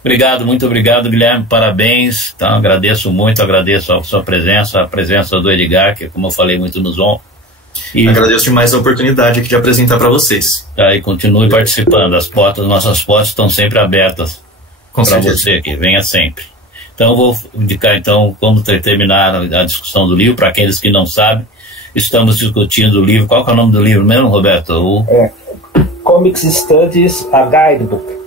Obrigado, muito obrigado, Guilherme, parabéns. Então, agradeço a sua presença, a presença do Edgar, que, como eu falei, muito nos honra. E agradeço demais a oportunidade aqui de apresentar para vocês. E continue participando, nossas portas estão sempre abertas para você aqui, venha sempre. Então eu vou indicar como terminar a discussão do livro, para aqueles que não sabem, estamos discutindo o livro. Qual que é o nome do livro mesmo, Roberto? Comics Studies, a Guidebook.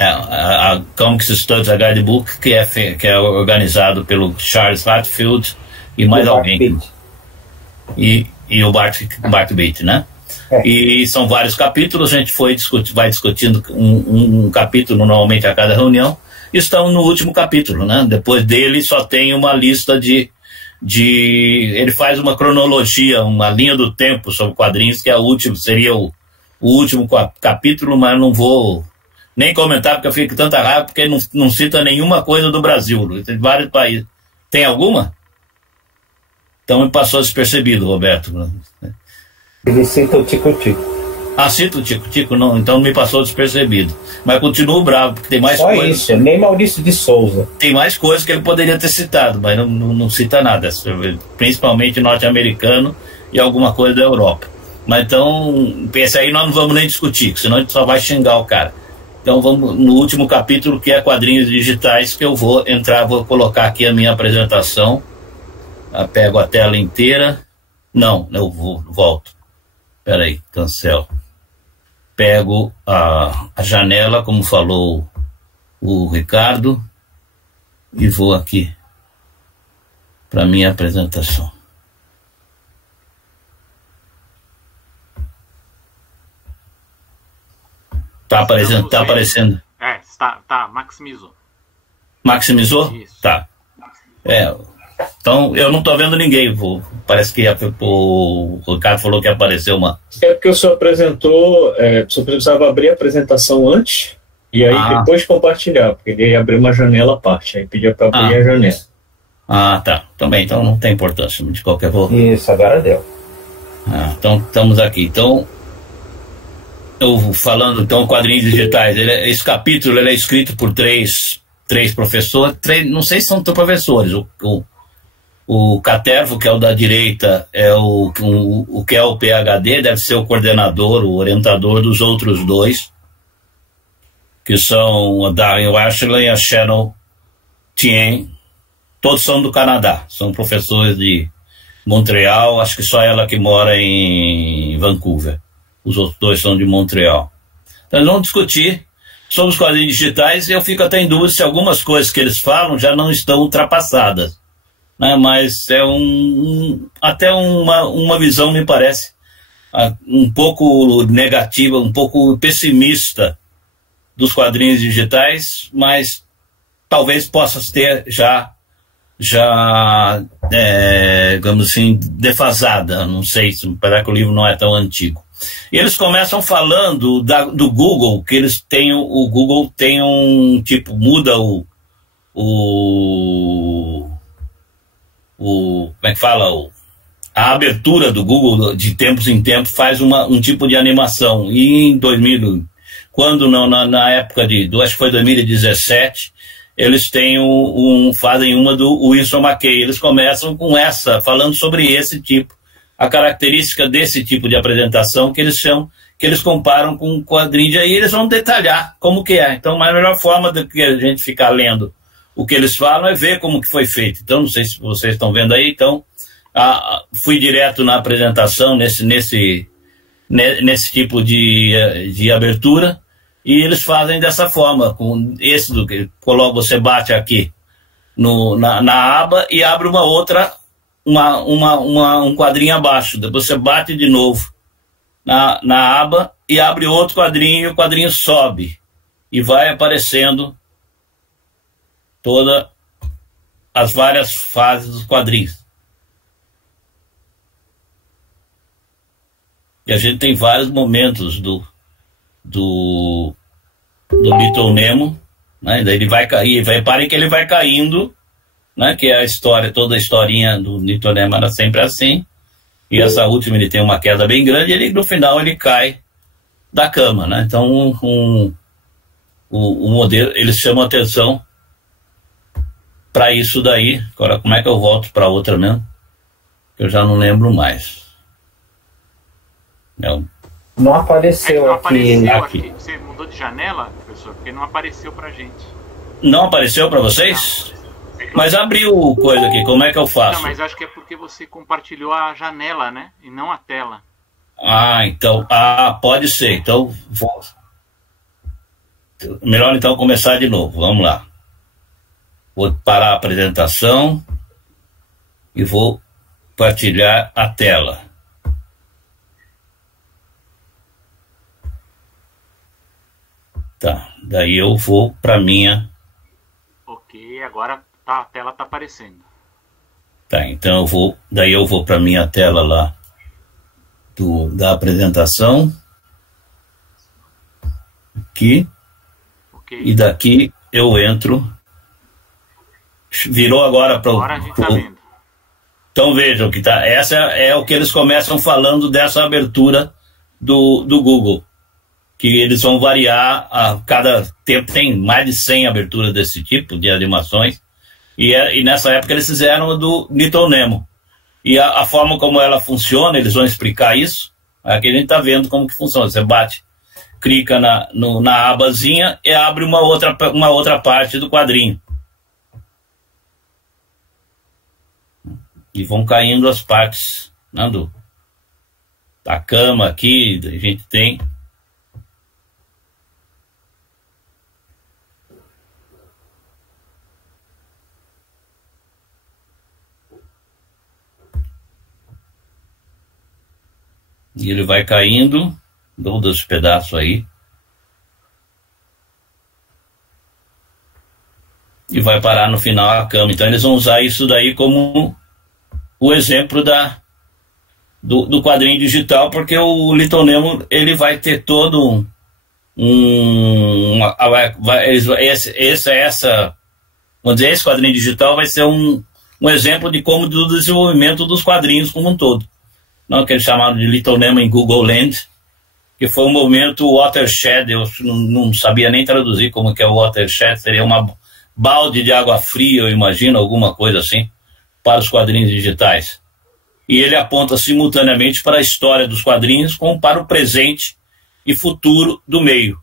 A Comics Studies, a Guidebook, que é organizado pelo Charles Hatfield e mais alguém. E o Bart Beatty, né? E são vários capítulos, a gente vai discutindo um capítulo normalmente a cada reunião. Estamos no último capítulo, né? Depois dele só tem uma lista ele faz uma cronologia, uma linha do tempo sobre quadrinhos, que é seria o último capítulo, mas não vou nem comentar, porque eu fico com tanta raiva, porque não cita nenhuma coisa do Brasil, tem vários países. Tem alguma? Então me passou despercebido, Roberto. Ele cita o Tico-Tico. Cita o Tico-Tico, não, então me passou despercebido. Mas continuo bravo, porque tem mais coisas. Só isso, nem Maurício de Souza. Tem mais coisas que ele poderia ter citado, mas não cita nada, principalmente norte-americano e alguma coisa da Europa. Mas então, esse aí nós não vamos nem discutir, senão a gente só vai xingar o cara. Então vamos no último capítulo, que é quadrinhos digitais, que eu vou colocar aqui a minha apresentação. Pego a tela inteira. Não, eu volto. Espera aí, cancelo. Pego a janela, como falou o Ricardo, e vou aqui para minha apresentação. Tá aparecendo? Maximizou. Maximizou? Isso. Tá. Então, eu não estou vendo ninguém. Parece que o Ricardo falou que apareceu uma... É porque o senhor apresentou... o senhor precisava abrir a apresentação antes e aí depois compartilhar, porque ele ia abrir uma janela à parte, aí pedia para abrir a janela. Tá. Também, então não tem importância, de qualquer forma. Isso, agora deu. Então, estamos aqui. Então, eu falando, quadrinhos digitais. Esse capítulo é escrito por três professores, não sei se são professores. O Catervo, que é o da direita, é o que é o PhD, deve ser o coordenador, o orientador dos outros dois, que são a Darren Washley e a Shannon Tien. Todos são do Canadá, são professores de Montreal, acho que só ela que mora em Vancouver. Os outros dois são de Montreal. Então, nós vamos discutir sobre os quadrinhos digitais, e eu fico até em dúvida se algumas coisas que eles falam já não estão ultrapassadas. Né, mas é até uma visão, me parece, um pouco negativa, um pouco pessimista dos quadrinhos digitais, mas talvez possa ter já digamos assim, defasada. Não sei, parece que o livro não é tão antigo. E eles começam falando do Google, que eles têm, o Google tem um tipo, muda como é que fala? A abertura do Google, de tempos em tempos, faz um tipo de animação. E em 2000, na época acho que foi 2017, eles têm fazem uma do Winston McKay. Eles começam com falando sobre esse tipo, a característica desse tipo de apresentação que eles comparam com um quadrinho, e aí eles vão detalhar como que é. Então, a melhor forma de que a gente ficar lendo o que eles falam é ver como que foi feito. Então, não sei se vocês estão vendo aí, então fui direto na apresentação nesse tipo de abertura, e eles fazem dessa forma, com esse do que você bate aqui na aba e abre uma outra, um quadrinho abaixo, depois você bate de novo na aba e abre outro quadrinho, e o quadrinho sobe e vai aparecendo todas as várias fases dos quadrinhos. E a gente tem vários momentos do Little Nemo, né? Daí ele vai cair, reparem que ele vai caindo, né? Que é a história, toda a historinha do Little Nemo era sempre assim. E essa última ele tem uma queda bem grande, e ele, no final ele cai da cama, né? Então o modelo, eles chamam atenção para isso daí. Agora, como é que eu volto para outra mesmo? Eu já não lembro mais. Não apareceu não aqui. apareceu aqui. Você mudou de janela, professor? Porque não apareceu pra gente. Não apareceu para vocês? Mas abriu coisa aqui, como é que eu faço? Não, mas acho que é porque você compartilhou a janela, né? E não a tela. Então, pode ser. Então, melhor então começar de novo. Vamos lá. Vou parar a apresentação e vou partilhar a tela. Tá, daí eu vou para minha. Ok, agora a tela tá aparecendo. Tá, então daí eu vou para minha tela lá da apresentação. Aqui. Okay. E daqui eu entro. Virou agora para o. Agora a gente tá vendo. Então vejam que tá. Essa é o que eles começam falando dessa abertura do Google. Que eles vão variar a cada tempo. Tem mais de 100 aberturas desse tipo de animações. E nessa época eles fizeram do Little Nemo. E a forma como ela funciona, eles vão explicar isso. Aqui a gente está vendo como que funciona. Você clica na abazinha e abre uma outra parte do quadrinho. E vão caindo as partes, né, da cama aqui, a gente tem. E ele vai caindo, todos os pedaços aí. E vai parar no final a cama. Então eles vão usar isso daí como o exemplo do quadrinho digital, porque o Little Nemo, ele vai ter todo esse quadrinho digital vai ser um exemplo de como do desenvolvimento dos quadrinhos como um todo. Não, que eles chamaram de Little Nemo em Google Land, que foi um movimento watershed. Eu não sabia nem traduzir como que é o watershed, seria uma balde de água fria, eu imagino, alguma coisa assim, para os quadrinhos digitais. E ele aponta simultaneamente para a história dos quadrinhos como para o presente e futuro do meio.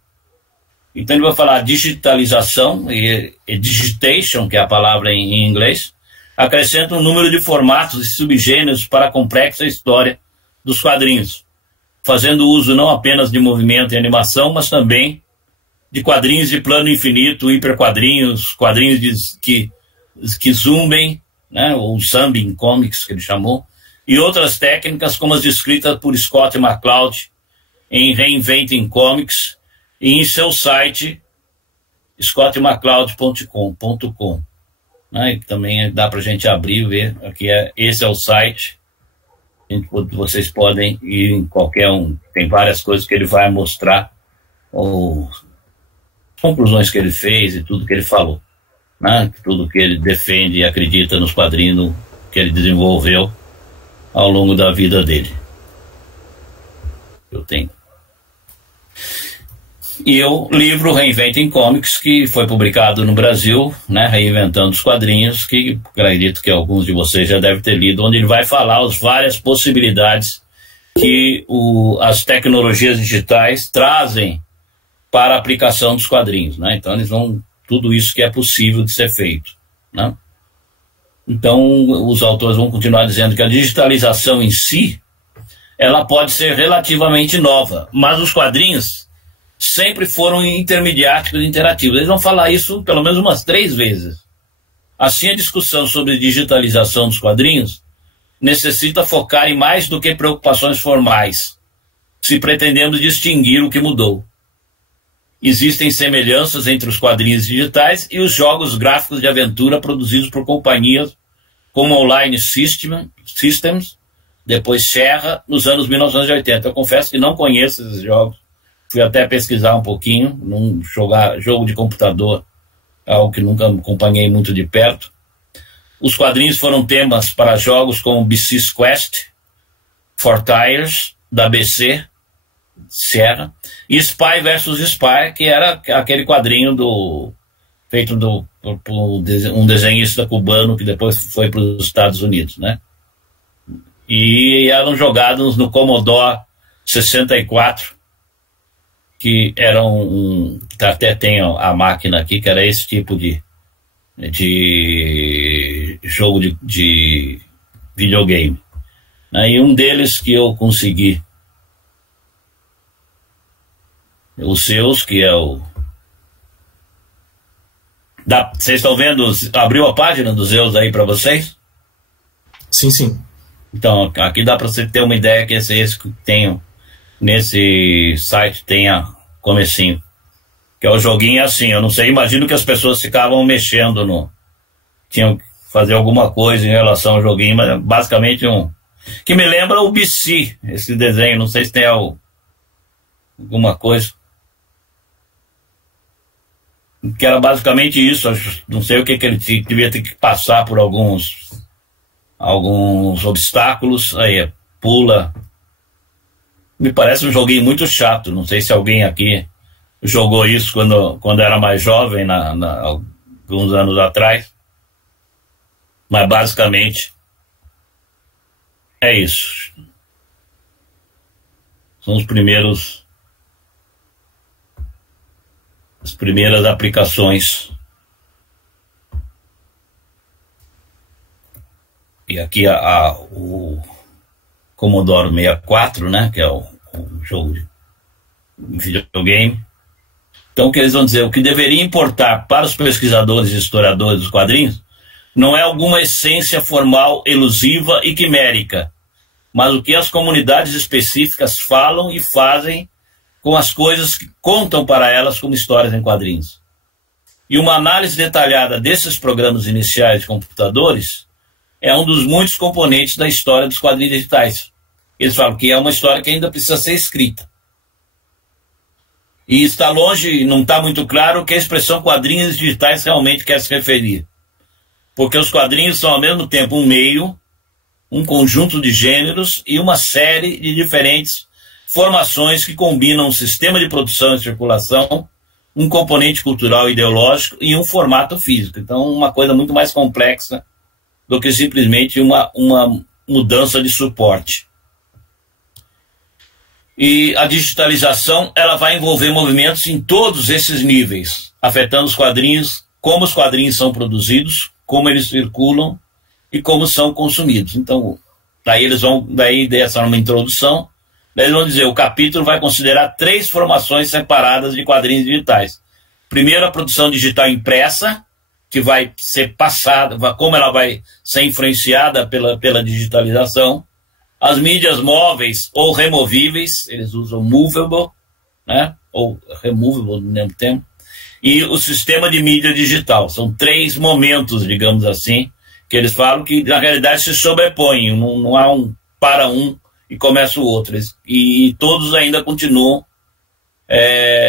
Então ele vai falar digitalização e digitation, que é a palavra em inglês, acrescenta um número de formatos e subgêneros para a complexa história dos quadrinhos, fazendo uso não apenas de movimento e animação, mas também de quadrinhos de plano infinito, hiperquadrinhos, quadrinhos que zoomem, né, ou Zombie Comics, que ele chamou, e outras técnicas como as descritas por Scott McCloud em Reinventing Comics e em seu site scottmccloud.com. Né, também dá para a gente abrir e ver. Aqui esse é o site. Vocês podem ir em qualquer um. Tem várias coisas que ele vai mostrar, as conclusões que ele fez e tudo que ele falou, né? Tudo que ele defende e acredita nos quadrinhos que ele desenvolveu ao longo da vida dele. Eu tenho. E o livro Reinventing Comics, que foi publicado no Brasil, né, Reinventando os Quadrinhos, que acredito que alguns de vocês já devem ter lido, onde ele vai falar as várias possibilidades que as tecnologias digitais trazem para a aplicação dos quadrinhos, né? Então eles vão tudo isso que é possível de ser feito, né? Então os autores vão continuar dizendo que a digitalização em si ela pode ser relativamente nova, mas os quadrinhos sempre foram intermediáticos e interativos. Eles vão falar isso pelo menos umas 3 vezes. Assim, a discussão sobre digitalização dos quadrinhos necessita focar em mais do que preocupações formais, se pretendendo distinguir o que mudou. Existem semelhanças entre os quadrinhos digitais e os jogos gráficos de aventura produzidos por companhias como Online Systems, depois Sierra, nos anos 1980. Eu confesso que não conheço esses jogos, fui até pesquisar um pouquinho, jogo de computador, algo que nunca acompanhei muito de perto. Os quadrinhos foram temas para jogos como BC's Quest, For Tires, da BC, Sierra, e Spy vs Spy, que era aquele quadrinho feito por um desenhista cubano que depois foi para os Estados Unidos, né? E eram jogados no Commodore 64, que era até tem a máquina aqui, que era esse tipo de jogo de videogame. E um deles que eu consegui, os seus, que é vocês estão vendo? Abriu a página dos Zeus aí para vocês? Sim, sim. Então, aqui dá para você ter uma ideia que esse que tenho nesse site tenha comecinho. Que é o joguinho assim, eu não sei, imagino que as pessoas ficavam mexendo tinham que fazer alguma coisa em relação ao joguinho, mas basicamente que me lembra o BC, esse desenho, não sei se tem alguma coisa. Que era basicamente isso, não sei o que ele devia ter que passar por alguns obstáculos, aí pula. Me parece um joguinho muito chato, não sei se alguém aqui jogou isso quando era mais jovem, alguns anos atrás, mas basicamente é isso. São as primeiras aplicações. E aqui o Commodore 64, né, que é o jogo de videogame. Então, o que eles vão dizer? O que deveria importar para os pesquisadores e historiadores dos quadrinhos não é alguma essência formal, elusiva e quimérica, mas o que as comunidades específicas falam e fazem com as coisas que contam para elas como histórias em quadrinhos. E uma análise detalhada desses programas iniciais de computadores é um dos muitos componentes da história dos quadrinhos digitais. Eles falam que é uma história que ainda precisa ser escrita. E está longe, não está muito claro o que a expressão quadrinhos digitais realmente quer se referir. Porque os quadrinhos são ao mesmo tempo um meio, um conjunto de gêneros e uma série de diferentes formações que combinam um sistema de produção e circulação, um componente cultural e ideológico e um formato físico. Então, uma coisa muito mais complexa do que simplesmente uma mudança de suporte. E a digitalização, ela vai envolver movimentos em todos esses níveis, afetando os quadrinhos, como os quadrinhos são produzidos, como eles circulam e como são consumidos. Então, daí dessa uma introdução, eles vão dizer, o capítulo vai considerar 3 formações separadas de quadrinhos digitais. Primeiro, a produção digital impressa, que vai ser passada, como ela vai ser influenciada pela digitalização. As mídias móveis ou removíveis, eles usam movable, né? Ou removable no mesmo tempo. E o sistema de mídia digital. São 3 momentos, digamos assim, que eles falam que na realidade se sobrepõem, não há para um e começa o outro. E todos ainda continuam,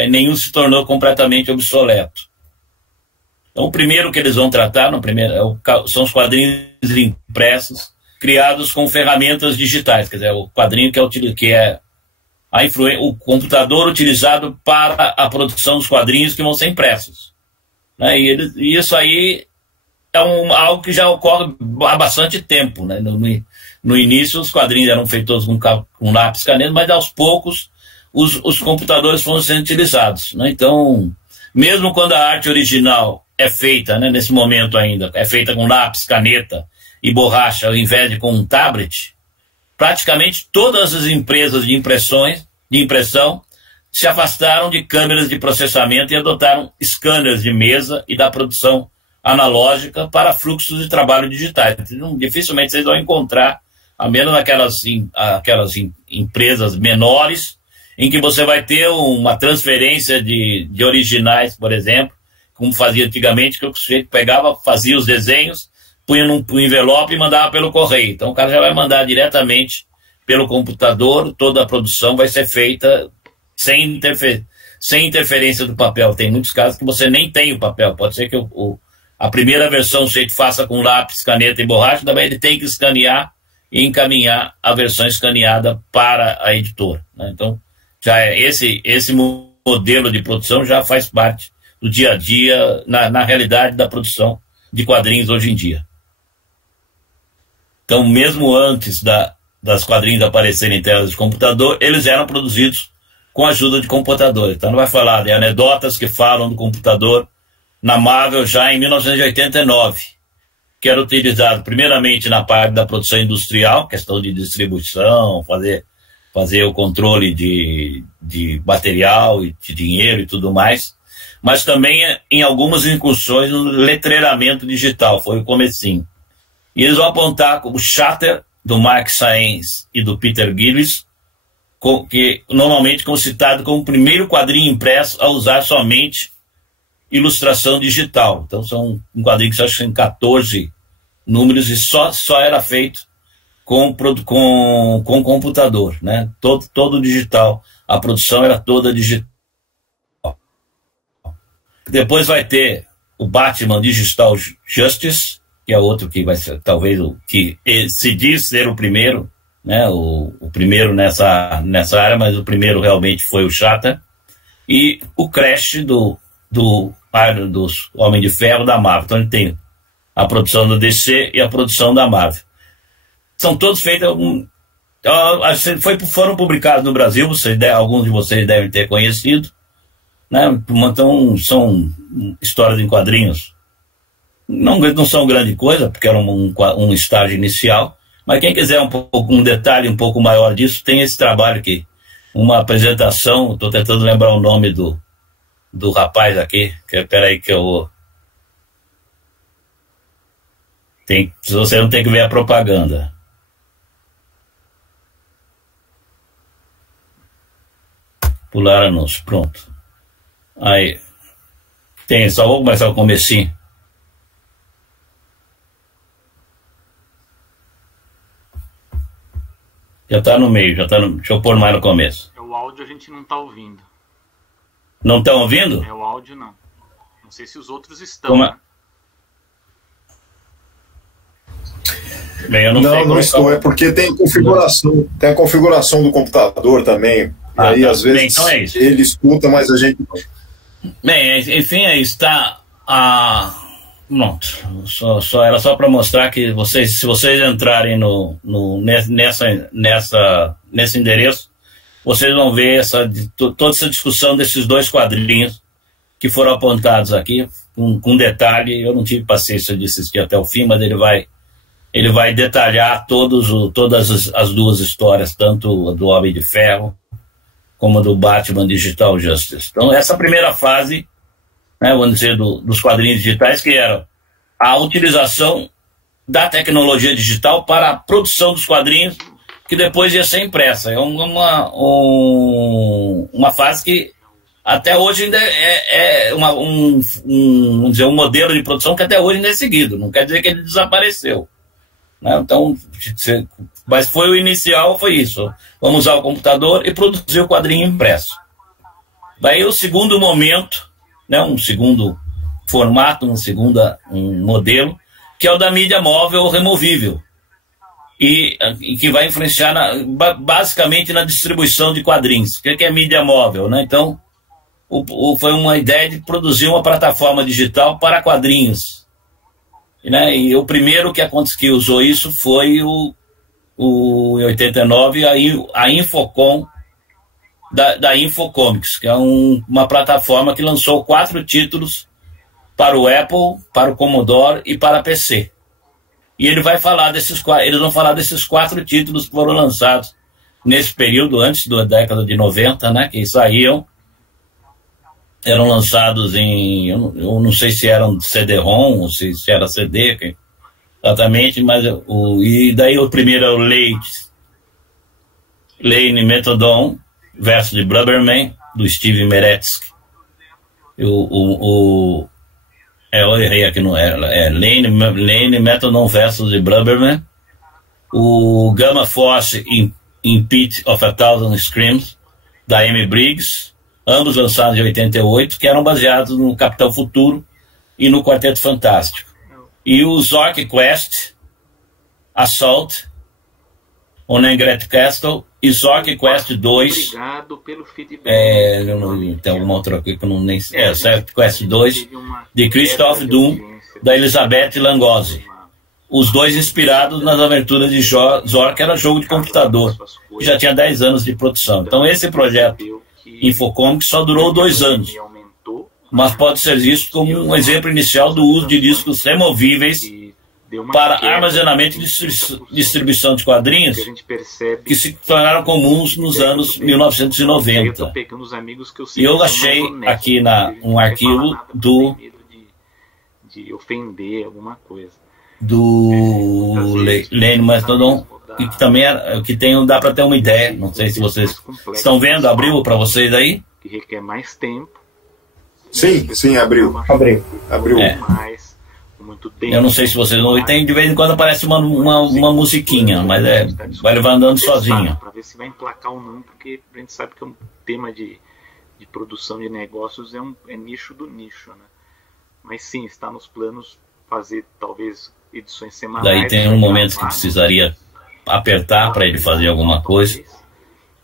nenhum se tornou completamente obsoleto. Então, o primeiro que eles vão tratar, são os quadrinhos impressos, criados com ferramentas digitais, quer dizer, o quadrinho que é o computador utilizado para a produção dos quadrinhos que vão ser impressos. Né? E isso aí é algo que já ocorre há bastante tempo. Né? No início, os quadrinhos eram feitos com lápis, caneta, mas aos poucos os computadores foram sendo utilizados. Né? Então, mesmo quando a arte original é feita, né, nesse momento ainda, é feita com lápis, caneta e borracha, ao invés de com um tablet, praticamente todas as empresas de impressão se afastaram de câmeras de processamento e adotaram scanners de mesa e da produção analógica para fluxos de trabalho digitais. Dificilmente vocês vão encontrar, a menos aquelas empresas menores, em que você vai ter uma transferência de originais, por exemplo, como fazia antigamente, que o sujeito pegava, fazia os desenhos, punha num envelope e mandava pelo correio. Então o cara já vai mandar diretamente pelo computador, toda a produção vai ser feita sem interferência do papel. Tem muitos casos que você nem tem o papel. Pode ser que a primeira versão o sujeito faça com lápis, caneta e borracha, também ele tem que escanear e encaminhar a versão escaneada para a editora, né? Então, já esse modelo de produção já faz parte do dia a dia, na realidade da produção de quadrinhos hoje em dia. Então, mesmo antes das quadrinhos aparecerem em telas de computador, eles eram produzidos com a ajuda de computador. Então, não vai falar de anedotas que falam do computador na Marvel já em 1989, que era utilizado primeiramente na parte da produção industrial, questão de distribuição, fazer o controle de material e de dinheiro e tudo mais, mas também em algumas incursões no letreiramento digital, foi o comecinho. E eles vão apontar como Shatter, do Mark Saenz e do Peter Gillis, que normalmente é citado como o primeiro quadrinho impresso a usar somente ilustração digital. Então são um quadrinho que acho que tem 14 números e só era feito com computador, né? Todo digital. A produção era toda digital. Depois vai ter o Batman Digital Justice, que é outro que vai ser talvez o que se diz ser o primeiro, né? O primeiro nessa área, mas o primeiro realmente foi o Shatter. E o Crash dos Homem de Ferro da Marvel. Então ele tem a produção da DC e a produção da Marvel. São todos feitos, foram publicados no Brasil, alguns de vocês devem ter conhecido, né? Então são histórias em quadrinhos, não são grande coisa, porque era um estágio inicial, mas quem quiser um detalhe um pouco maior disso, tem esse trabalho aqui, uma apresentação, estou tentando lembrar o nome do rapaz aqui, peraí que eu... Se você não tem que ver a propaganda. Pular anúncio, pronto. Aí, só vou começar o comecinho. Já tá no meio, deixa eu pôr mais no começo. O áudio a gente não tá ouvindo. Não estão ouvindo? O áudio não. Não sei se os outros estão, né? Bem, eu não estou, é porque tem a configuração do computador também. E aí, às vezes, então é isso. Ele escuta, mas a gente não. Bem, enfim, aí está pronto. Era só para mostrar que se vocês entrarem nesse endereço, vocês vão ver toda essa discussão desses dois quadrinhos que foram apontados aqui, com detalhe. Eu não tive paciência de assistir até o fim, mas ele vai detalhar todas as duas histórias, tanto a do Homem de Ferro como a do Batman Digital Justice. Então, essa primeira fase, né, vamos dizer, dos quadrinhos digitais, que era a utilização da tecnologia digital para a produção dos quadrinhos, que depois ia ser impressa. É uma fase que até hoje ainda é vamos dizer, um modelo de produção que até hoje ainda é seguido. Não quer dizer que ele desapareceu, né? Então, mas o inicial foi isso. Vamos usar o computador e produzir o quadrinho impresso. Daí o segundo momento, né, um segundo formato, um modelo, que é o da mídia móvel removível. E que vai influenciar basicamente na distribuição de quadrinhos. O que é mídia móvel, né? Então, foi uma ideia de produzir uma plataforma digital para quadrinhos, né? E o primeiro que usou isso foi em 89, a Infocom, da Infocomics, que é uma plataforma que lançou 4 títulos para o Apple, para o Commodore e para PC. E eles vão falar desses 4 títulos que foram lançados nesse período, antes da década de 90, né, que eram lançados eu não sei se eram CD-ROM ou se era CD, exatamente, mas e daí o primeiro é o Lane Methodon versus de Blubberman, do Steve Meretsky. Eu errei aqui, não era. Lane Methodon versus de Blubberman. O Gamma Force in Pit of a Thousand Screams, da M. Briggs, ambos lançados em 88, que eram baseados no Capitão Futuro e no Quarteto Fantástico. E o Zork Quest, Assault on Egret Castle e Zork Quest 2. Obrigado pelo feedback. Tem alguma outra coisa que eu não nem sei. Zork Quest 2, de Christoph Doom, da Elizabeth Langozzi. Os dois inspirados nas aventuras de Zork, que era jogo de computador, que já tinha 10 anos de produção. Então esse projeto Infocomics só durou 2 anos, mas pode ser visto como um exemplo inicial do uso de discos removíveis para armazenamento e distribuição de quadrinhos que se tornaram comuns nos anos 1990. E eu achei aqui um arquivo de ofender alguma coisa. Do Lane Mastodon, que também dá para ter uma ideia. Não sei se vocês estão vendo, abriu para vocês aí? Que requer mais tempo. Sim, abriu. Mais, muito tempo. Eu não sei se vocês não tem, de vez em quando aparece uma musiquinha, mas vai levar andando sozinho. Para ver se vai emplacar ou não, porque a gente sabe que é um tema de produção de negócios, é nicho do nicho, né? Mas sim, está nos planos fazer talvez edições semanais. Daí tem um momento que precisaria apertar para ele fazer alguma coisa,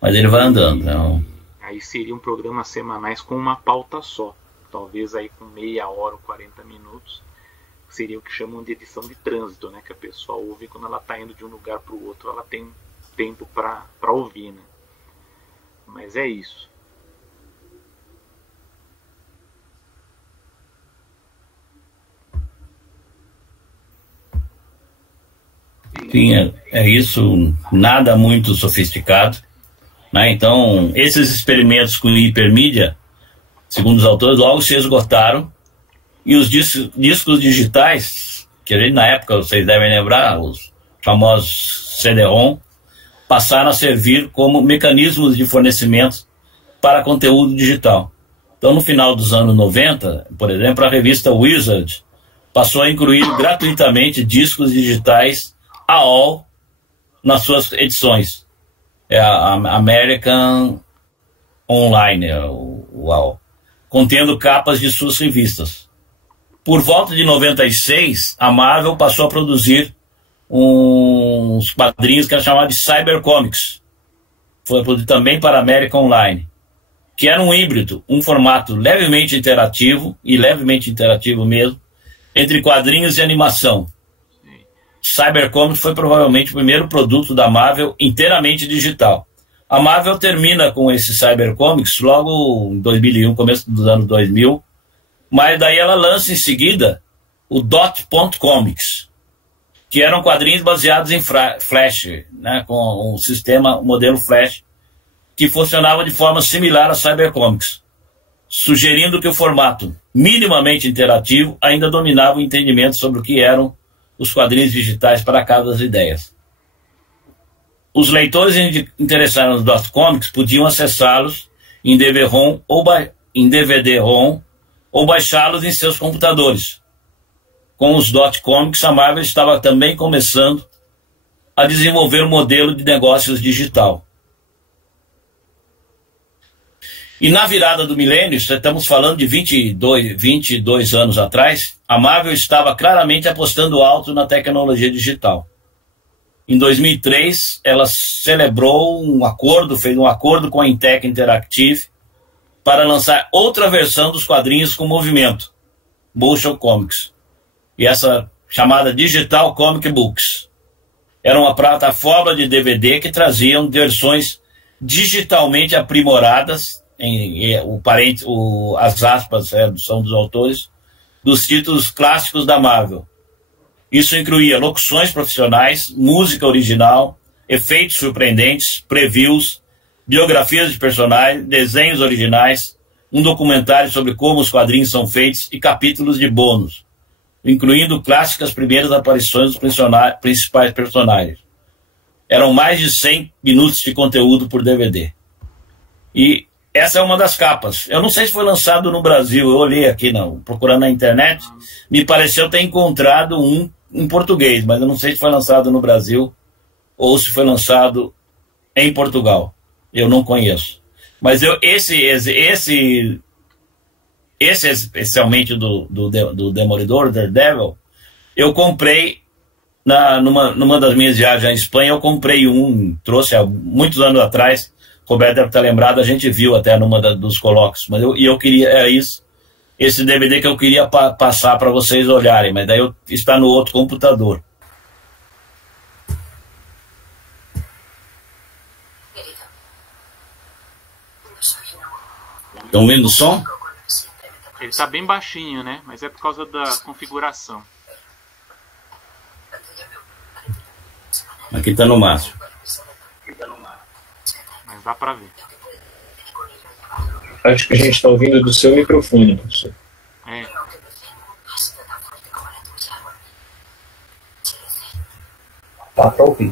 mas ele vai andando. Não. Aí seriam programas semanais com uma pauta só, talvez aí com meia hora ou 40 minutos, seria o que chamam de edição de trânsito, né? Que a pessoa ouve quando ela está indo de um lugar para o outro, ela tem tempo para ouvir, né? Mas é isso. Sim, é isso, nada muito sofisticado, né? Então, esses experimentos com hipermídia, segundo os autores, logo se esgotaram, e os discos digitais, que a gente na época, vocês devem lembrar, os famosos CD-ROM, passaram a servir como mecanismos de fornecimento para conteúdo digital. Então, no final dos anos 90, por exemplo, a revista Wizard passou a incluir gratuitamente discos digitais AOL nas suas edições. É a American Online, o AOL, contendo capas de suas revistas. Por volta de 96, a Marvel passou a produzir uns quadrinhos que eram chamados de Cybercomics. Foi produzido também para a American Online, que era um híbrido, um formato levemente interativo mesmo, entre quadrinhos e animação. Cybercomics foi provavelmente o primeiro produto da Marvel inteiramente digital. A Marvel termina com esse Cybercomics logo em 2001, começo dos anos 2000, mas daí ela lança em seguida o Dot.Point Comics, que eram quadrinhos baseados em Flash, né, com o modelo Flash, que funcionava de forma similar a Cybercomics, sugerindo que o formato minimamente interativo ainda dominava o entendimento sobre o que eram os quadrinhos digitais para cada das ideias. Os leitores interessados nos Dot Comics podiam acessá-los em DVD-ROM ou baixá-los em seus computadores. Com os Dot Comics, a Marvel estava também começando a desenvolver um modelo de negócios digital. E na virada do milênio, estamos falando de 22 anos atrás, a Marvel estava claramente apostando alto na tecnologia digital. Em 2003, ela celebrou fez um acordo com a Intec Interactive para lançar outra versão dos quadrinhos com movimento, Motion Comics. E essa chamada Digital Comic Books. Era uma plataforma de DVD que traziam versões digitalmente aprimoradas, as aspas são dos autores, dos títulos clássicos da Marvel. Isso incluía locuções profissionais, música original, efeitos surpreendentes, previews, biografias de personagens, desenhos originais, um documentário sobre como os quadrinhos são feitos e capítulos de bônus, incluindo clássicas primeiras aparições dos principais personagens. Eram mais de 100 minutos de conteúdo por DVD. E essa é uma das capas. Eu não sei se foi lançado no Brasil, eu olhei aqui, procurando na internet, me pareceu ter encontrado um em português, mas eu não sei se foi lançado no Brasil ou se foi lançado em Portugal. Eu não conheço. Mas esse especialmente do Demolidor, Daredevil, eu comprei numa das minhas viagens à Espanha. Eu comprei trouxe há muitos anos atrás. Roberto deve estar lembrado, a gente viu até numa dos colóquios. Mas eu queria, era isso, esse DVD que eu queria passar para vocês olharem, mas daí está no outro computador. Estão ouvindo o som? Ele está bem baixinho, né? Mas é por causa da configuração. Aqui está no máximo. Mas dá para ver. Acho que a gente está ouvindo do seu microfone, professor. É. Tá para ouvir.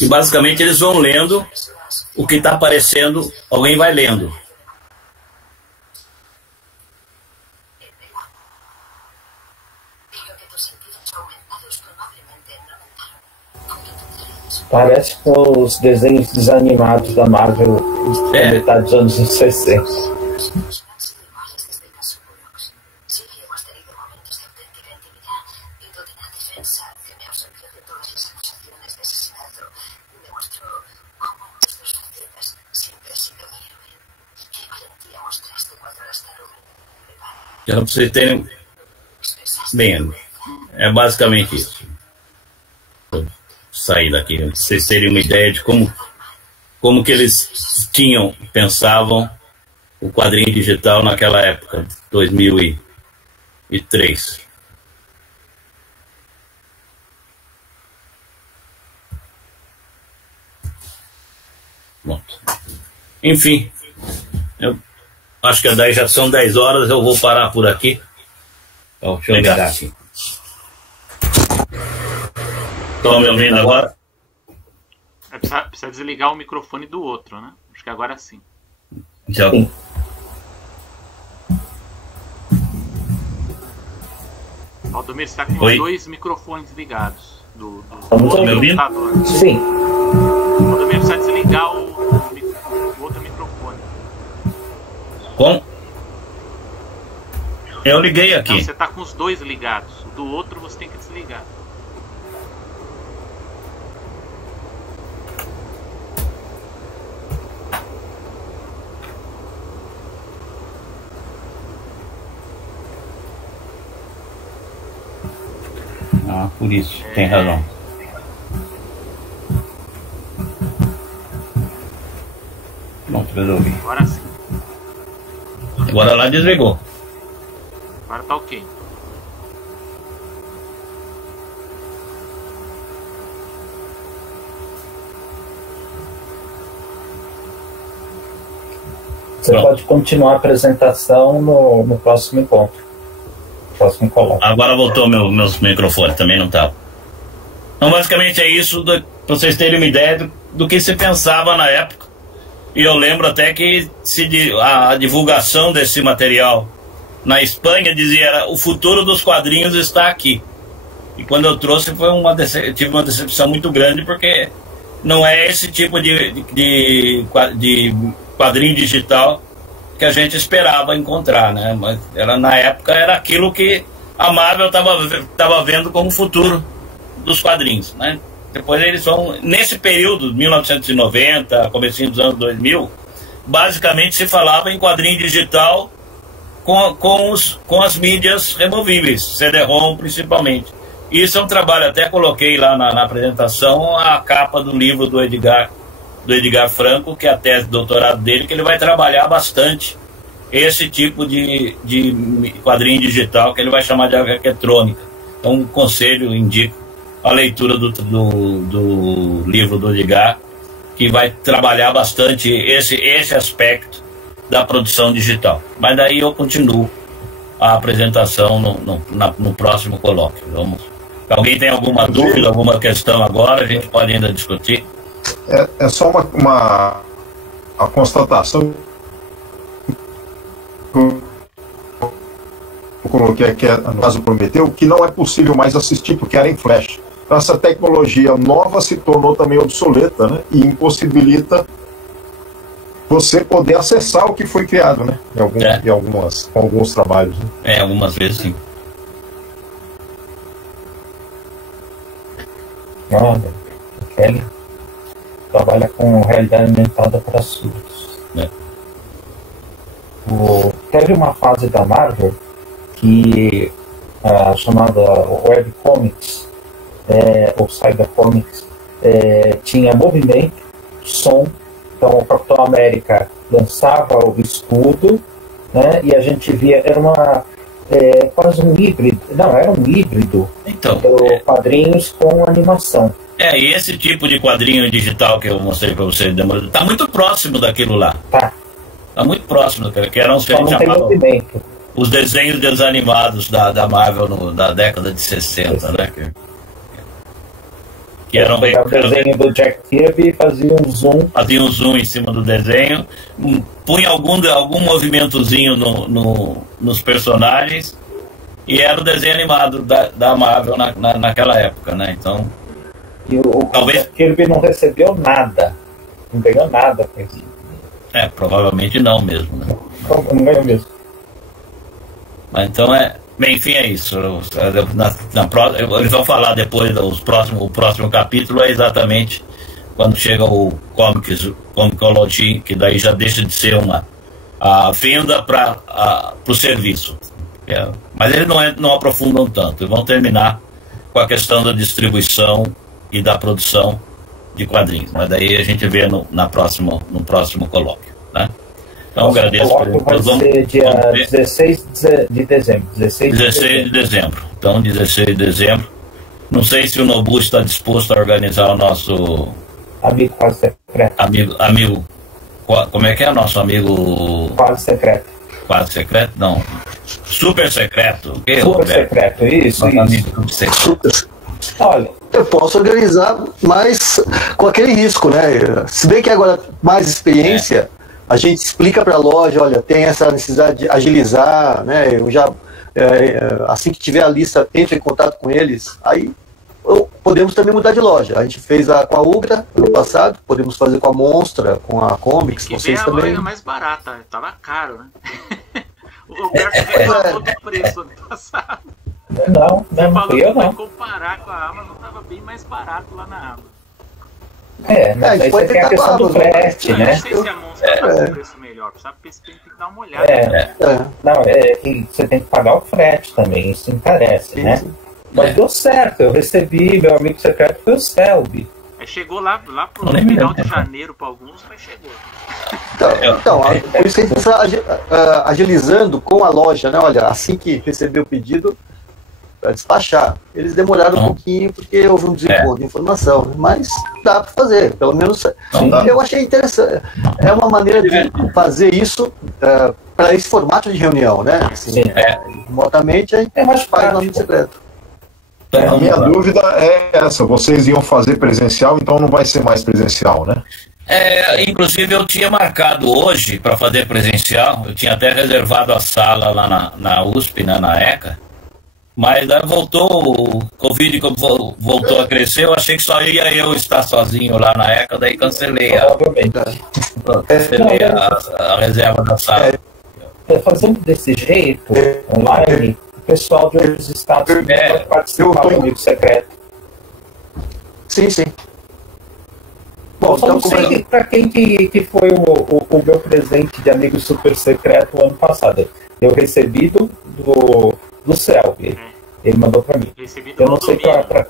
E basicamente eles vão lendo o que está aparecendo, alguém vai lendo. Parece com os desenhos desanimados da Marvel da metade dos anos 60. Já para vocês terem... Bem, é basicamente isso. Vou sair daqui, para vocês terem uma ideia de como que eles pensavam o quadrinho digital naquela época, 2003. Bom, enfim, eu acho que já são 10 horas, eu vou parar por aqui. Então, deixa eu ligar aqui. Estão me ouvindo agora? Precisa desligar o microfone do outro, né? Acho que agora sim. Já. Valdomiro, você está com os 2 microfones ligados do computador. Sim. Valdomiro, precisa desligar o outro microfone. Como? Eu liguei aqui. Não, você está com os 2 ligados. O do outro você tem que desligar. Ah, por isso, tem razão. Pronto, resolvi. Agora sim. Agora lá desligou. Agora tá ok. Você pode continuar a apresentação no próximo encontro. Próximo colóquio. Agora voltou meus microfones, também não estava. Então, basicamente é isso, para vocês terem uma ideia do que se pensava na época. E eu lembro até que a divulgação desse material na Espanha dizia: o futuro dos quadrinhos está aqui. E quando eu trouxe tive uma decepção muito grande, porque não é esse tipo de quadrinho digital que a gente esperava encontrar, né? Mas na época era aquilo que a Marvel estava vendo como futuro dos quadrinhos, né? Depois eles vão, nesse período, 1990, comecinho dos anos 2000, basicamente se falava em quadrinho digital com as mídias removíveis, CD-ROM principalmente. Isso é um trabalho, até coloquei lá na apresentação a capa do livro do Edgar Franco, que é a tese de doutorado dele, que ele vai trabalhar bastante esse tipo de quadrinho digital, que ele vai chamar de eletrônica. Então, um conselho, indico a leitura do livro do Edgar, que vai trabalhar bastante esse aspecto da produção digital. Mas daí eu continuo a apresentação no próximo colóquio. Alguém tem alguma dúvida, alguma questão agora? A gente pode ainda discutir. É só uma constatação. O coloquei aqui no caso Prometeu, que não é possível mais assistir, porque era em flash. Então, essa tecnologia nova se tornou também obsoleta, né? E impossibilita você poder acessar o que foi criado, né? Em alguns trabalhos. Né? Algumas vezes sim. Olha, o Kelly trabalha com realidade aumentada para surdos. Teve uma fase da Marvel que chamada Webcomics, ou Cybercomics, tinha movimento, som. Então o Capitão América lançava o escudo, né, e a gente via, era quase um híbrido. Não, era um híbrido. Então, quadrinhos com animação. E esse tipo de quadrinho digital que eu mostrei para você, está muito próximo daquilo lá. Tá muito próximo daquilo, que eram os que a gente chamava os desenhos desanimados da Marvel da década de 60, né? Que eram o desenho do Jack Kirby e fazia um zoom. Fazia um zoom em cima do desenho, punha algum movimentozinho nos personagens, e era o desenho animado da Marvel naquela época, né? Então. E talvez o Kirby não recebeu nada. Não ganhou nada com isso. Provavelmente não mesmo, né? Não ganhou mesmo. Mas então enfim, é isso. Eles vão falar depois o próximo capítulo é exatamente quando chega o Comicology, que daí já deixa de ser a venda para o serviço. Mas eles não aprofundam tanto. Eles vão terminar com a questão da distribuição e da produção de quadrinhos. Mas daí a gente vê no próximo colóquio, né? Então agradeço por ser dia 16 de dezembro. 16 de dezembro. Então, 16 de dezembro. Não sei se o Nobu está disposto a organizar o nosso amigo quase secreto. Amigo. Como é que é o nosso amigo? Quase secreto. Quase secreto? Não. Super secreto. Super secreto, isso. Amigo secreto. Olha, eu posso organizar, mas com aquele risco, né? Se bem que agora mais experiência, a gente explica para a loja, olha, tem essa necessidade de agilizar, né? Eu já, assim que tiver a lista, entro em contato com eles, aí podemos também mudar de loja. A gente fez com a Ugra ano passado, podemos fazer com a Monstra, com a Comics, vocês também. A loja mais barata, tava caro, né? O Roberto reclamou do preço ano passado. Não fui eu não. Comparar com a Amazon, estava bem mais barato lá na Amazon. Mas aí você tem a questão do frete, né? Não sei se a Monster está com preço melhor, sabe? Porque você tem que dar uma olhada. Você tem que pagar o frete também, isso encarece, né? Mas deu certo, eu recebi, meu amigo secreto foi o Selby. Aí chegou lá pro final de janeiro para alguns, mas chegou. Então, por isso que a gente está agilizando com a loja, né? Olha, assim que receber o pedido, para despachar. Eles demoraram um pouquinho porque houve um desencontro de informação, mas dá para fazer, pelo menos eu achei interessante. É uma maneira de fazer isso para esse formato de reunião, né? Assim, remotamente a gente faz no secreto. A minha dúvida é essa, vocês iam fazer presencial, então não vai ser mais presencial, né? Inclusive eu tinha marcado hoje para fazer presencial, eu tinha até reservado a sala lá na USP, né, na ECA. Mas aí voltou, o Covid voltou a crescer, eu achei que só ia eu estar sozinho lá na ECA, daí cancelei a reserva da sala. Fazendo desse jeito, online, o pessoal de outros estados pode participar do amigo secreto. Sim. Bom, então, não sei para quem que foi o meu presente de amigo super secreto o ano passado. Eu recebi do Selby. Ele mandou para mim. Eu não sei para.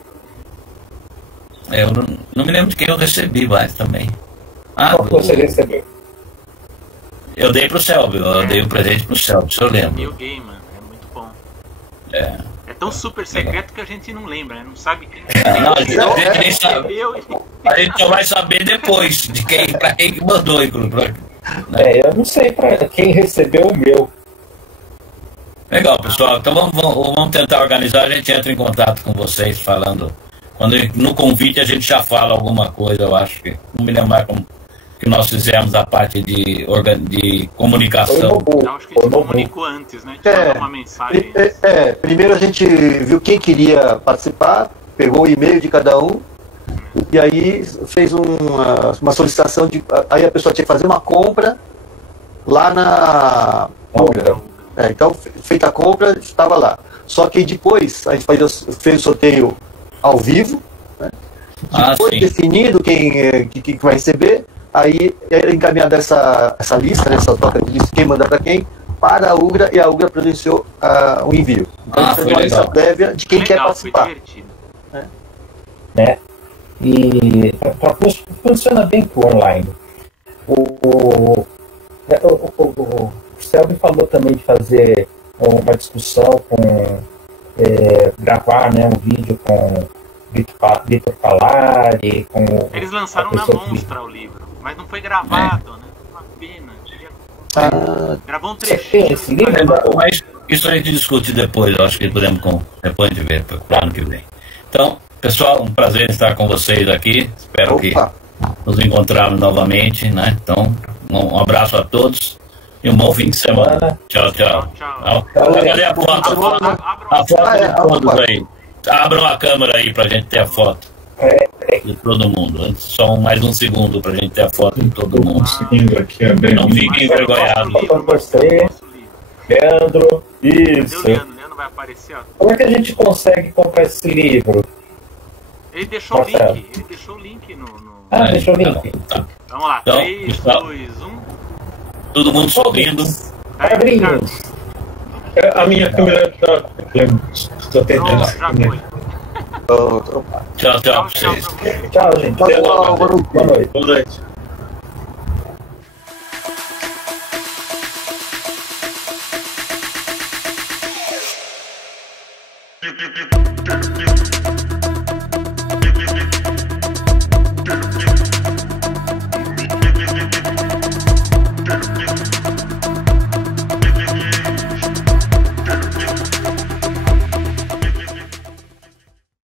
Eu não me lembro de quem eu recebi mais também. Qual que você recebeu? Eu dei pro Selby, eu dei um presente pro Selby, se eu lembro. New Game, é muito bom. É tão super secreto que a gente não lembra, né? Não sabe quem a gente nem sabe. A gente só vai saber depois de para quem que mandou, inclusive. Eu não sei para quem recebeu o meu. Legal, pessoal. Então vamos tentar organizar. A gente entra em contato com vocês falando. No convite a gente já fala alguma coisa, eu acho que. Não me lembro mais como. que nós fizemos a parte de comunicação. Eu acho que a gente comunicou antes, né? A gente mandou uma mensagem. Primeiro a gente viu quem queria participar, pegou o e-mail de cada um, e aí fez uma solicitação aí a pessoa tinha que fazer uma compra lá na Ugra. Então, feita a compra, estava lá. Só que depois a gente fez o sorteio ao vivo, né? Depois definido quem vai receber, aí era encaminhada essa lista, essa troca de lista, quem manda para quem, para a Ugra, e a Ugra providenciou o envio. Então, a gente fez uma lista prévia de quem quer participar. Foi divertido. E funciona bem com o online. O Selby falou também de fazer uma discussão gravar, né, um vídeo com Vitor Palari, com eles lançaram na Monstra o livro, mas não foi gravado, né? Uma pena. Gravou um trechinho. Mas isso a gente discute depois, eu acho que podemos depois de ver para o ano que vem. Então, pessoal, um prazer estar com vocês aqui. Espero que nos encontrarmos novamente, né? Então, um abraço a todos e um bom fim de semana. Tchau. Cadê a foto? A foto de todos aí. Abram a câmera aí pra gente ter a foto de todo mundo. Só mais um segundo pra gente ter a foto de todo mundo. Não fiquem envergonhados. Leandro, isso. Leandro vai aparecer, ó. Como é que a gente consegue comprar esse livro? Ele deixou o link. No... deixou o link. Tá. Vamos lá, então, 3, 2, 1. Todo mundo sorrindo. Quadrinhos. A minha câmera está tentando. Tchau pra vocês. Tchau, gente. Boa noite. Boa noite. You